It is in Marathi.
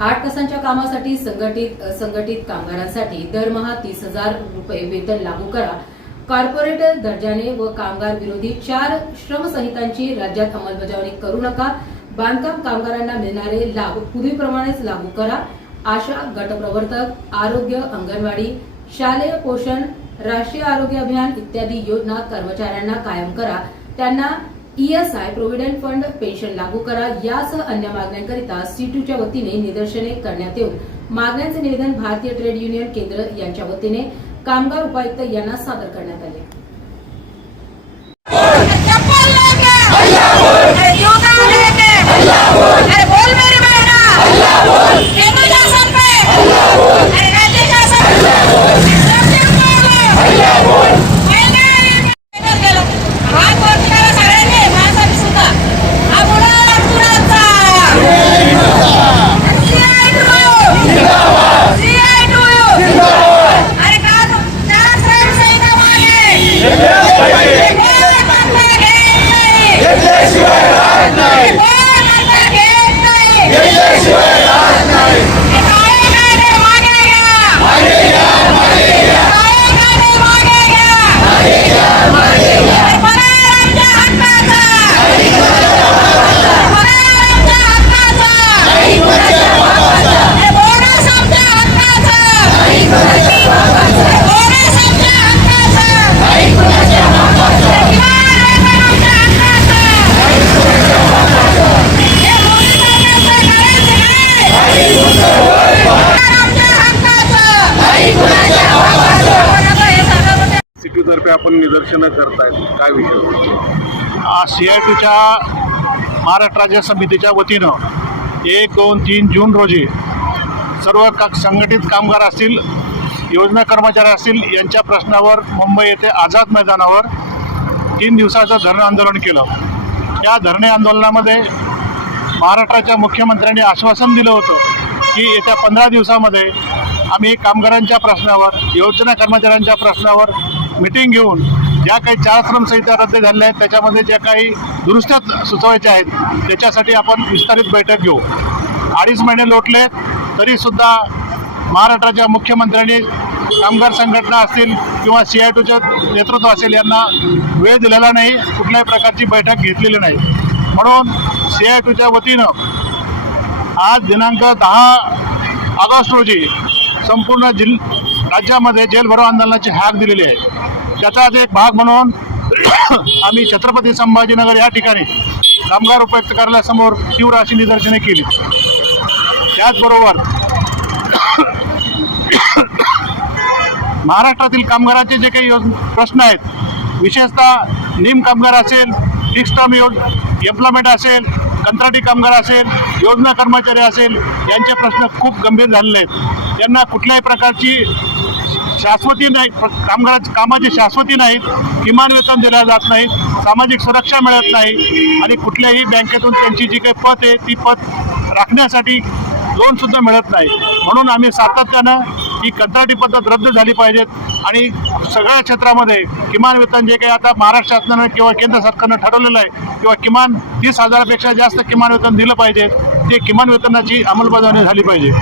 8 तासांच्या कामासाठी संघटित असंघटित कामगारांसाठी दरमहा 30,000 रुपये वेतन लागू करा। कॉर्पोरेट दर्जाने व कामगार विरोधी 4 श्रमसंहितांची राज्यात अंमलबजावणी करू नका। बांधकाम कामगारांना मिळणारे लाभ पूर्वीप्रमाणेच लागू करा। आशा, गटप्रवर्तक, आरोग्य, अंगणवाडी, शालेय पोषण, राष्ट्रीय आरोग्य अभियान इत्यादी योजना कर्मचाऱ्यांना कायम करा। त्यांना ईएसआय, प्रोव्हिडंट फंड, पेन्शन लागू करा। यासह अन्य मागण्यांकरिता C2च्या वतीने निदर्शने करण्यात येऊन मागण्यांचे निवेदन भारतीय ट्रेड युनियन केंद्र यांच्या वतीने कामगार उपायुक्त यांना सादर करण्यात आले। तर्फे आपण निदर्शनं करतायत, काय विषय? CITच्या महाराष्ट्र राज्य समितीच्या वतीनं 1, 2, 3 जून रोजी सर्व संघटित कामगार असतील, योजना कर्मचारी असतील यांच्या प्रश्नावर मुंबई येथे आझाद मैदानावर 3 दिवसाचं धरणे आंदोलन केलं। या धरणे आंदोलनामध्ये महाराष्ट्राच्या मुख्यमंत्र्यांनी आश्वासन दिलं होतं की येत्या 15 दिवसामध्ये आम्ही कामगारांच्या प्रश्नावर, योजना कर्मचाऱ्यांच्या प्रश्नावर मीटिंग घेऊन ज्या काही 4 श्रमसंहिता रद्द झालेल्या आहेत त्याच्यामध्ये ज्या काही दुरुस्त्या सुचवायच्या आहेत त्याच्यासाठी आपण विस्तारित बैठक घेऊ। 2.5 महिने लोटले तरीसुद्धा महाराष्ट्राच्या मुख्यमंत्र्यांनी कामगार संघटना असतील किंवा CITचं नेतृत्व असेल यांना वेळ दिलेला नाही, कुठल्याही प्रकारची बैठक घेतलेली नाही। म्हणून CITच्या वतीनं आज दिनांक 10 ऑगस्ट रोजी संपूर्ण राज्यामध्ये जेल भरो आंदोलनाची हाक दिलेली आहे। त्याचाच एक भाग म्हणून आम्ही छत्रपती संभाजीनगर या ठिकाणी कामगार उपायुक्त कार्यालयासमोर तीव्र अशी निदर्शने केली। त्याचबरोबर महाराष्ट्रातील कामगारांचे जे काही प्रश्न आहेत, विशेषतः निम कामगार असेल, फिक्स टर्म एम्प्लॉयमेंट असेल, कंत्राटी कामगार असेल, योजना कर्मचारी असेल, यांचे प्रश्न खूप गंभीर झालेले आहेत। त्यांना कुठल्याही प्रकारची शाश्वती नाही, कामाची शाश्वती नाहीत, किमान वेतन दिलं जात नाही, सामाजिक सुरक्षा मिळत नाही आणि कुठल्याही बँकेतून त्यांची जी काही पत आहे ती पत राखण्यासाठी लोनसुद्धा मिळत नाही। म्हणून आम्ही सातत्यानं ही कंत्राटी पद्धत रद्द झाली पाहिजेत आणि सगळ्या क्षेत्रामध्ये किमान वेतन जे काही आता महाराष्ट्र शासनानं किंवा केंद्र सरकारनं ठरवलेलं आहे किंवा किमान 30,000पेक्षा जास्त किमान वेतन दिलं पाहिजे, ते किमान वेतनाची अंमलबजावणी झाली पाहिजे।